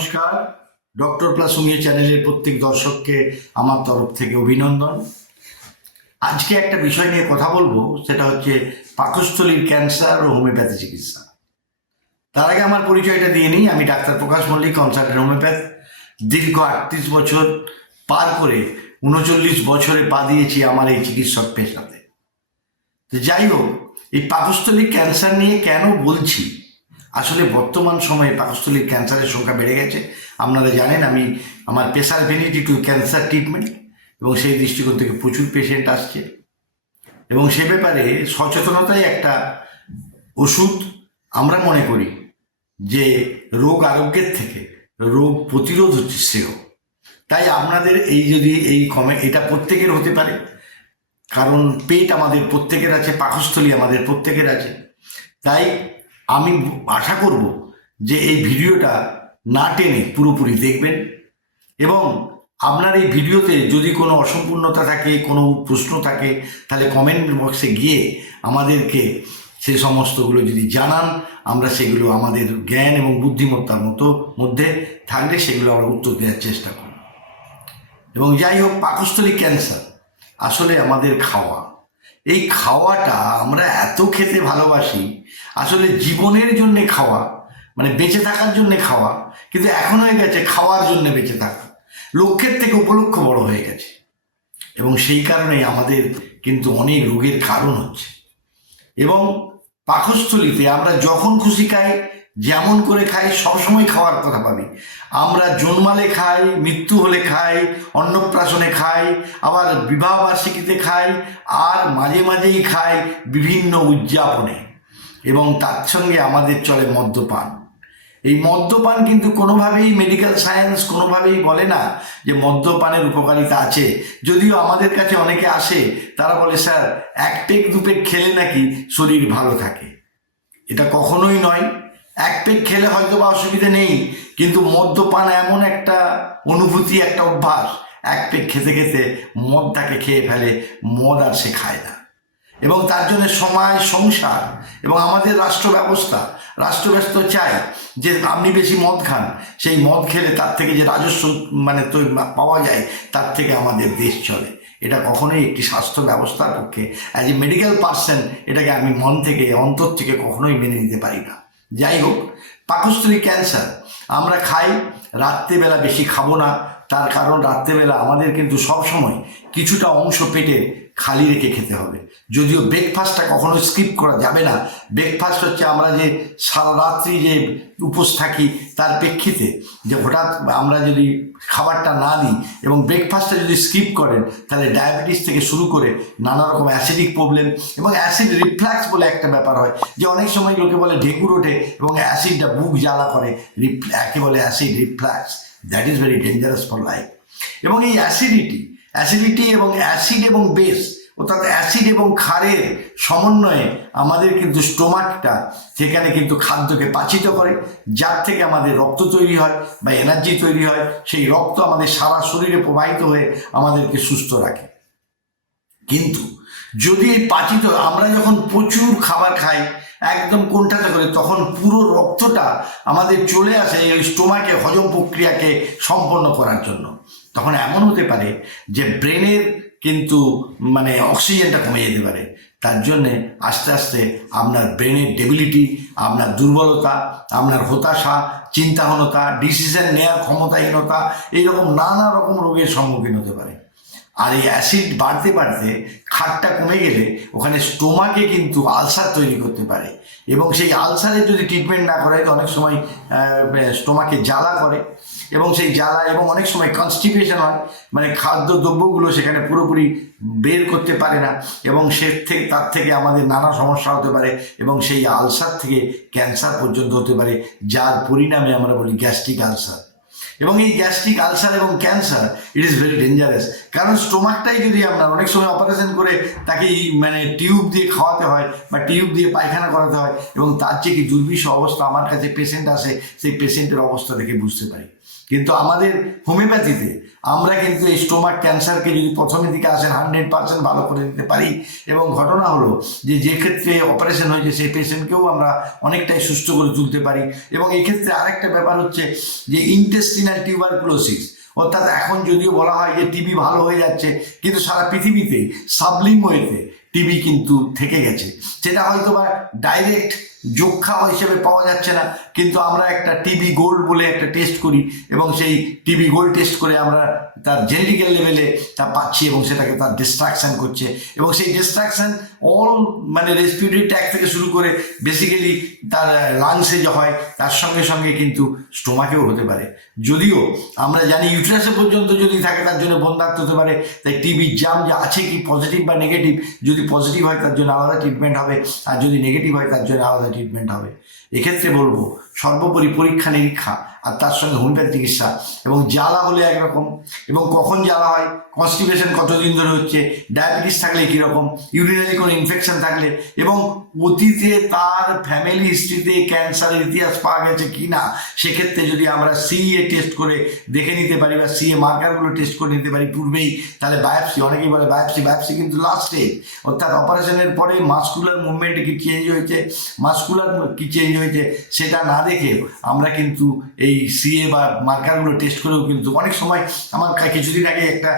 নমস্কার। Doctor plus Umeå চ্যানেলের প্রত্যেক দর্শককে আমার তরফ থেকে অভিনন্দন। আজকে একটা বিষয় নিয়ে কথা বলব, সেটা হচ্ছে পাকস্থলীর ক্যান্সার ও হোমিওপ্যাথি চিকিৎসা। তার আগে আমার পরিচয়টা দিয়ে নিই, আমি doctor Prakash Mallick consultant homeopath. দীর্ঘ আটত্রিশ বছর পার করে উনচল্লিশ বছরে পা দিয়েছি আমার এই চিকিৎসক পেশাতে। যাই হোক, এই পাকস্থলীর ক্যান্সার নিয়ে কেন বলছি? আসলে বর্তমান সময়ে পাকস্থলীর ক্যান্সারের সংখ্যা বেড়ে গেছে। আপনারা জানেন আমি, আমার পেশার ভেনিটি টু ক্যান্সার ট্রিটমেন্ট এবং সেই দৃষ্টিকোণ থেকে প্রচুর পেশেন্ট আসছে। এবং সে ব্যাপারে সচেতনতাই একটা ওষুধ আমরা মনে করি যে রোগ আরোগ্যের থেকে রোগ প্রতিরোধ হচ্ছে শ্রেয়। তাই আপনাদের এই যদি এই কমে, এটা প্রত্যেকের হতে পারে। কারণ পেট আমাদের প্রত্যেকের আছে, পাকস্থলী আমাদের প্রত্যেকের আছে। তাই আমি আশা করব যে এই ভিডিওটা না টেনে পুরোপুরি দেখবেন এবং আপনার এই ভিডিওতে যদি কোনো অসম্পূর্ণতা থাকে, কোনো প্রশ্ন থাকে, তাহলে কমেন্ট বক্সে গিয়ে আমাদেরকে সে সমস্তগুলো যদি জানান, আমরা সেগুলো আমাদের জ্ঞান এবং বুদ্ধিমত্তার মতো মধ্যে থাকলে সেগুলো আমরা উত্তর দেওয়ার চেষ্টা করব। এবং যাই হোক, পাকস্থলী ক্যান্সার আসলে আমাদের খাওয়া। এই খাওয়াটা আমরা এত খেতে ভালোবাসি। আসলে জীবনের জন্যে খাওয়া মানে বেঁচে থাকার জন্যে খাওয়া, কিন্তু এখন হয়ে গেছে খাওয়ার জন্য বেঁচে থাকা। লক্ষ্যের থেকে উপলক্ষ বড় হয়ে গেছে। এবং সেই কারণেই আমাদের কিন্তু অনেক রোগের কারণ হচ্ছে। এবং পাকস্থলীতে আমরা যখন খুশি খাই যেমন করে খাই, সবসময় খাওয়ার কথা পাবি আমরা জন্মালে খাই, মৃত্যু হলে খাই, অন্নপ্রাশনে খাই, আবার বিবাহ বার্ষিকীতে খাই, আর মাঝে মাঝেই খাই বিভিন্ন উদযাপনে। এবং তার সঙ্গে আমাদের চলে মদ্যপান। এই মদ্যপান কিন্তু কোনোভাবেই মেডিকেল সায়েন্স কোনোভাবেই বলে না যে মদ্যপানের উপকারিতা আছে। যদিও আমাদের কাছে অনেকে আসে, তারা বলে, স্যার, এক পেক, দু পেক খেলে নাকি শরীর ভালো থাকে। এটা কখনোই নয়। এক পেক খেলে হয়তো বা অসুবিধা নেই, কিন্তু মদ্যপান এমন একটা অনুভূতি, একটা অভ্যাস। এক পেক খেতে খেতে মদটাকে খেয়ে ফেলে, মদ আর সে খায় না। এবং তার জন্য সময় সংসার এবং আমাদের রাষ্ট্র ব্যবস্থা রাষ্ট্র ব্যস্ত চায় যে আপনি বেশি মদ খান, সেই মদ খেলে তার থেকে যে রাজস্ব মানে পাওয়া যায়, তার থেকে আমাদের দেশ চলে। এটা কখনোই একটি স্বাস্থ্য ব্যবস্থার পক্ষে অ্যাজ এ মেডিকেল পার্সন এটাকে আমি মন থেকে, অন্তর থেকে কখনোই মেনে নিতে পারি না। যাই হোক পাকস্থলী ক্যান্সার। আমরা খাই, রাত্রেবেলা বেশি খাব না। তার কারণ রাত্রেবেলা আমাদের কিন্তু সবসময় কিছুটা অংশ পেটে খালি রেখে খেতে হবে। যদিও ব্রেকফাস্টটা কখনো স্কিপ করা যাবে না। ব্রেকফাস্ট হচ্ছে আমরা যে সারা রাত্রি যে উপোস থাকি তার প্রেক্ষিতে যে হঠাৎ আমরা যদি খাবারটা না দিই এবং ব্রেকফাস্টটা যদি স্কিপ করেন, তাহলে ডায়াবেটিস থেকে শুরু করে নানা রকম অ্যাসিডিক প্রবলেম এবং অ্যাসিড রিফ্ল্যাক্স বলে একটা ব্যাপার হয়, যে অনেক সময় লোকে বলে ঢেকুর ওঠে এবং অ্যাসিডটা বুক জ্বালা করে। একে বলে acid reflux that is very dangerous for life এবং এই অ্যাসিডিটি অ্যাসিডিটি এবং অ্যাসিড এবং বেস অর্থাৎ অ্যাসিড এবং ক্ষারের সমন্বয়ে আমাদের কিন্তু স্টোমাকটা সেখানে কিন্তু খাদ্যকে পাচিত করে, যার থেকে আমাদের রক্ত তৈরি হয় বা এনার্জি তৈরি হয়, সেই রক্ত আমাদের সারা শরীরে প্রবাহিত হয়ে আমাদেরকে সুস্থ রাখে। কিন্তু যদি এই পাচিত, আমরা যখন প্রচুর খাবার খাই, একদম কোনটাতে করে, তখন পুরো রক্তটা আমাদের চলে আসে ওই স্টোমাকে হজম প্রক্রিয়াকে সম্পন্ন করার জন্য। তখন এমন হতে পারে যে ব্রেনের কিন্তু মানে অক্সিজেনটা কমে যেতে পারে। তার জন্যে আস্তে আস্তে আপনার ব্রেনের ডেবিলিটি, আপনার দুর্বলতা, আপনার হতাশা, চিন্তাহীনতা, ডিসিশন নেওয়ার ক্ষমতাহীনতা, এইরকম নানা রকম রোগের সম্মুখীন হতে পারে। আর এই অ্যাসিড বাড়তে বাড়তে খাটটা কমে গেলে ওখানে স্টোমাকে কিন্তু আলসার তৈরি করতে পারে এবং সেই আলসারের যদি ট্রিটমেন্ট না করা অনেক সময় স্টোমাকে জ্বালা করে। এবং সেই জ্বালা এবং অনেক সময় কনস্টিপেশন হয় মানে খাদ্য দ্রব্যগুলো সেখানে পুরোপুরি বের করতে পারে না এবং সে থেকে তার থেকে আমাদের নানা সমস্যা হতে পারে এবং সেই আলসার থেকে ক্যান্সার পর্যন্ত হতে পারে, যার পরিণামে আমরা বলি গ্যাস্ট্রিক আলসার। এবং এই গ্যাস্ট্রিক আলসার এবং cancer it is very dangerous কারণ স্টোমাকটাই যদি আপনার অনেক সময় অপারেশন করে তাকে মানে টিউব দিয়ে খাওয়াতে হয় বা টিউব দিয়ে পায়খানা করাতে হয় এবং তার চেয়ে কি দুর্বিষ অবস্থা আমার কাছে পেশেন্ট আসে, সেই পেশেন্টের অবস্থা দেখে বুঝতে পারি। কিন্তু আমাদের হোমিওপ্যাথিতে আমরা কিন্তু এই স্টোমাক ক্যান্সারকে যদি প্রথমের দিকে আসেন, হান্ড্রেড পার্সেন্ট ভালো করে দিতে পারি। এবং ঘটনা হলো যে যে ক্ষেত্রে অপারেশন হয়েছে, সেই পেশেন্টকেও আমরা অনেকটাই সুস্থ করে তুলতে পারি। এবং এক্ষেত্রে আরেকটা ব্যাপার হচ্ছে যে ইন্টেস্টিনাল টিউবারকুলোসিস অর্থাৎ এখন যদিও বলা হয় যে টিবি ভালো হয়ে যাচ্ছে, কিন্তু সারা পৃথিবীতেই সাবলিম ওয়েতে টিবি কিন্তু থেকে গেছে। সেটা হয়তো বা ডাইরেক্ট যক্ষা হিসেবে পাওয়া যাচ্ছে না। কিন্তু আমরা একটা টিবি গোল্ড বলে একটা টেস্ট করি এবং সেই টিবি গোল্ড টেস্ট করে আমরা তার জেনেটিক্যাল লেভেলে তা পাচ্ছি এবং সেটাকে তার ডিস্ট্রাকশান করছে। এবং সেই ডিস্ট্রাকশন অল মানে রেসপিরেটরি ট্যাক থেকে শুরু করে বেসিক্যালি তার লাংসে যে হয়, তার সঙ্গে সঙ্গে কিন্তু স্টোমাকেও হতে পারে। যদিও আমরা জানি ইউট্রাসে পর্যন্ত যদি থাকে তার জন্য বন্ধাত্ম হতে পারে, তাই টিবির জাম যে আছে কি পজিটিভ বা নেগেটিভ যদি পজিটিভ হয় তার জন্য আলাদা ট্রিটমেন্ট হবে, আর যদি নেগেটিভ হয় তার জন্য আলাদা ট্রিটমেন্ট হবে। এক্ষেত্রে বলব, সর্বোপরি পরীক্ষা নিরীক্ষা আর তার সঙ্গে হোমিওপ্যাথি চিকিৎসা। এবং জ্বালা হলে একরকম, এবং কখন জ্বালা হয় কনস্টিপেশন কতদিন ধরে হচ্ছে ডায়াবেটিস থাকলে কীরকম ইউরিনারি কোনো ইনফেকশন থাকলে, এবং অতীতে তার ফ্যামিলি হিস্ট্রিতে ক্যান্সারের ইতিহাস পাওয়া গেছে কি না সেক্ষেত্রে যদি আমরা সিএ টেস্ট করে দেখে নিতে পারি বা সিএ মার্কারগুলো টেস্ট করে নিতে পারি পূর্বেই, তাহলে বায়োপসি অনেকেই বলে বায়োপসি বায়োপসি কিন্তু লাস্টে অর্থাৎ অপারেশনের পরে মাস্কুলার মুভমেন্টে কি চেঞ্জ হয়েছে মাস্কুলার কি চেঞ্জ হয়েছে, সেটা না দেখে আমরা কিন্তু এই সিএ বা মার্কারগুলো টেস্ট করেও কিন্তু অনেক সময় আমার কিছুদিন আগে একটা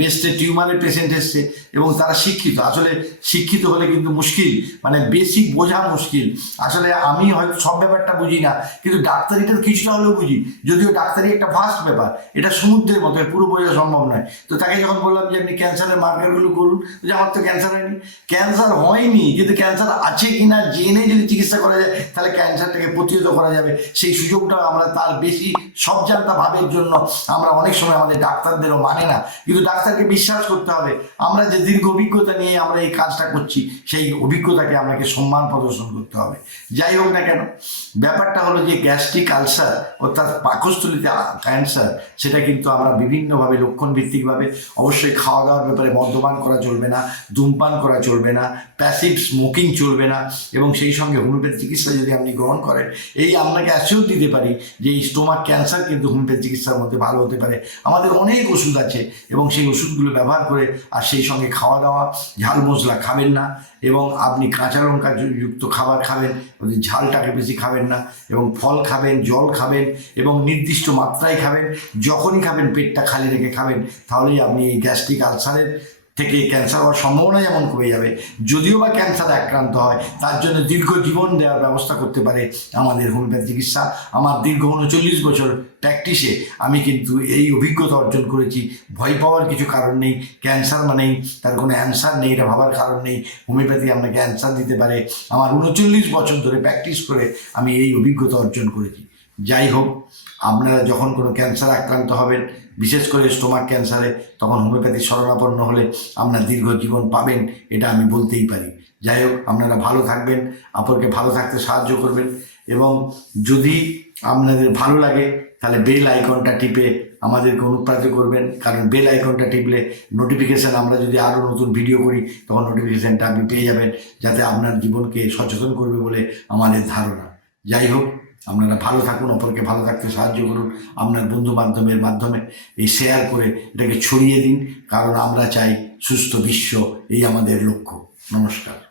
বেস্টের টিউমারের পেশেন্ট এসছে এবং তারা শিক্ষিত। আসলে শিক্ষিত হলে কিন্তু মুশকিল মানে বেসিক বোঝা মুশকিল। আসলে আমি হয়তো সব ব্যাপারটা বুঝি না, কিন্তু ডাক্তারিটা কিছুটা হলেও বুঝি। যদিও ডাক্তারি একটা ফাস্ট ব্যাপার, এটা সমুদ্রের মতো, পুরো বোঝা সম্ভব নয়। তো তাকে যখন বললাম যে, আপনি ক্যান্সারের মার্কারগুলো করুন যে আমার তো ক্যান্সার হয়নি। ক্যান্সার হয়নি, কিন্তু ক্যান্সার আছে কি না জেনে যদি চিকিৎসা করা যায়, তাহলে ক্যান্সারটাকে প্রতিহত করা যাবে। সেই সুযোগটা আমরা তার বেশি সব জানতা ভাবের জন্য আমরা অনেক সময় আমাদের ডাক্তারদেরও মানে না। কিন্তু ডাক্তারকে বিশ্বাস করতে হবে, আমরা যে দীর্ঘ অভিজ্ঞতা নিয়ে আমরা এই কাজটা করছি, সেই অভিজ্ঞতাকে আমাকে সম্মান প্রদর্শন করতে হবে। যাই হোক না কেন, ব্যাপারটা হলো যে গ্যাস্ট্রিক আলসার অর্থাৎ পাকস্থলিতে ক্যান্সার, সেটা কিন্তু আমরা বিভিন্নভাবে লক্ষণ ভিত্তিকভাবে অবশ্যই খাওয়া দাওয়ার ব্যাপারে মদ্যপান করা চলবে না, ধূমপান করা চলবে না প্যাসিভ স্মোকিং চলবে না এবং সেই সঙ্গে হোমিওপ্যাথি চিকিৎসা যদি আপনি গ্রহণ করেন, এই আপনাকে অ্যাসিওর দিতে পারি যে এই স্টোমাক ক্যান্সার কিন্তু হোমিওপ্যাথি চিকিৎসার মধ্যে ভালো হতে পারে। আমাদের অনেক ওষুধ আছে এবং সেই ওষুধগুলো ব্যবহার করে আর সেই সঙ্গে খাওয়া দাওয়া, ঝাল মশলা খাবেন না এবং আপনি কাঁচা লঙ্কা যুক্ত খাবার খাবেন ঝালটাকে বেশি খাবেন না এবং ফল খাবেন, জল খাবেন এবং নির্দিষ্ট মাত্রায় খাবেন। যখনই খাবেন, পেটটা খালি রেখে খাবেন, তাহলেই আপনি এই গ্যাস্ট্রিক আলসারের থেকে ক্যান্সার হওয়ার সম্ভাবনা যেমন কমে যাবে, যদিও বা ক্যান্সার আক্রান্ত হয়, তার জন্য দীর্ঘ জীবন দেওয়ার ব্যবস্থা করতে পারে আমাদের হোমিওপ্যাথি চিকিৎসা। আমার দীর্ঘ উনচল্লিশ বছর প্র্যাকটিসে আমি কিন্তু এই অভিজ্ঞতা অর্জন করেছি। ভয় পাওয়ার কিছু কারণ নেই ক্যান্সার মানেই তার কোনো অ্যান্সার নেই, এটা ভাবার কারণ নেই হোমিওপ্যাথি আপনাকে অ্যান্সার দিতে পারে। আমার উনচল্লিশ বছর ধরে প্র্যাকটিস করে আমি এই অভিজ্ঞতা অর্জন করেছি। যাই হোক আপনারা যখন কোনো ক্যান্সার আক্রান্ত হবেন, বিশেষ করে স্টোমাক ক্যান্সারে তখন হোমিওপ্যাথি শরণাপন্ন হলে আপনার দীর্ঘ জীবন পাবেন, এটা আমি বলতেই পারি। যাই হোক আপনারা ভালো থাকবেন অপরকে ভালো থাকতে সাহায্য করবেন এবং যদি আপনাদের ভালো লাগে, তাহলে বেল আইকনটা টিপে আমাদেরকে অনুপ্রাণিত করবেন। কারণ বেল আইকনটা টিপলে নোটিফিকেশান আমরা যদি আরও নতুন ভিডিও করি, তখন নোটিফিকেশানটা আপনি পেয়ে যাবেন, যাতে আপনার জীবনকে সচেতন করবে বলে আমাদের ধারণা। যাই হোক আপনারা ভালো থাকুন, অপরকে ভালো থাকতে সাহায্য করুন, আপনার বন্ধু মাধ্যমের মাধ্যমে এই শেয়ার করে এটাকে ছড়িয়ে দিন, কারণ আমরা চাই সুস্থ বিশ্ব, এই আমাদের লক্ষ্য। নমস্কার।